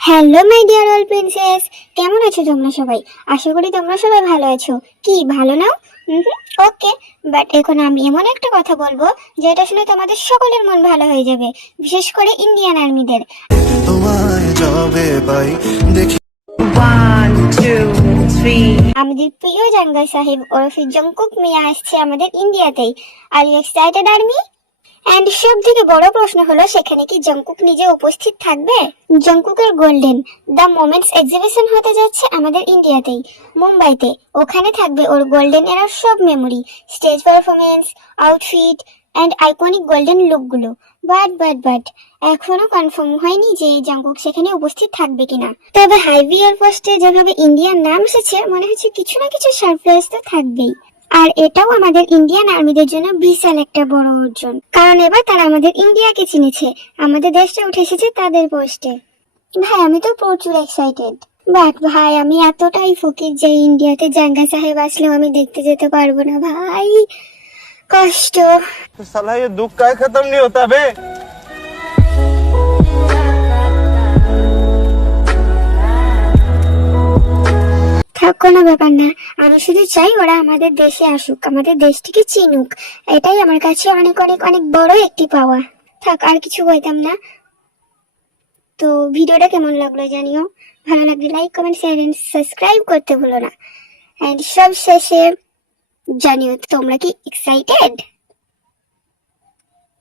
Hello my dear all princess, কেমন আছো তোমরা সবাই? আশা করি তোমরা সবাই ভালো আছো। কি ভালো নাও? ওকে, বাট এখন আমি এমন একটা কথা বলবো যেটা শুনে তোমাদের সকলের মন ভালো হয়ে যাবে, বিশেষ করে ইন্ডিয়ান আর্মিদের। তোমায় যবে পাই দেখি 1, 2, 3 আমাদের প্রিয় জাঙ্গা সাহেব ওরফে জঙ্কুক মিয়া আসছে আমাদের ইন্ডিয়াতেই। Are you excited army? And সব থেকে বড় প্রশ্ন হলো, সেখানে কি জঙ্কুক নিজে উপস্থিত থাকবে? জঙ্কুকের গোল্ডেন দ্য মোমেন্টস এক্সিবিশন হতে যাচ্ছে আমাদের ইন্ডিয়াতেই, মুম্বাইতে। ওখানে থাকবে ওর গোল্ডেন এরার সব memory, stage performance, outfit and iconic golden লুকগুলো। বাট এখনো কনফার্ম হয়নি যে জঙ্কুক সেখানে উপস্থিত থাকবে কিনা। তবে হাইভি এয়ারপোস্টে যেভাবে ইন্ডিয়ার নাম এসেছে, মনে হচ্ছে কিছু না কিছু সারপ্রাইজ তো থাকবেই। আর এটাও আমাদের ইন্ডিয়ান আর্মিদের জন্য বিশাল একটা বড় অর্জন, কারণ এবার তারা আমাদের ইন্ডিয়াকে চিনেছে, আমাদের দেশটা উঠে এসেছে তাদের পোস্টে। ভাই আমি তো প্রচুর এক্সাইটেড। বাট ভাই আমি এতটাই ফকির যে ইন্ডিয়াতে জাঙ্গা সাহেব আসলেও আমি দেখতে যেতে পারবো না ভাই, কষ্ট। साला ये दुख का खत्म नहीं होता बे। থাক, কোনো ব্যাপার না। আমি শুধু চাই ওরা আমাদের দেশে আসুক, আমাদের দেশটিকে চিনুক। এটাই আমার কাছে অনেক অনেক অনেক বড় একটি পাওয়া। থাক, আর কিছু বলতাম না। তো ভিডিওটা কেমন লাগলো জানিও। ভালো লাগলে like comment share and subscribe করতে ভুলো না। এন্ড সব শেষে জানিও তোমরা কি এক্সাইটেড।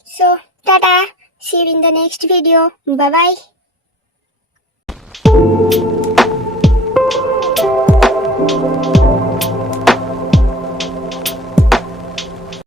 সো টাটা, see you in the next video, bye by.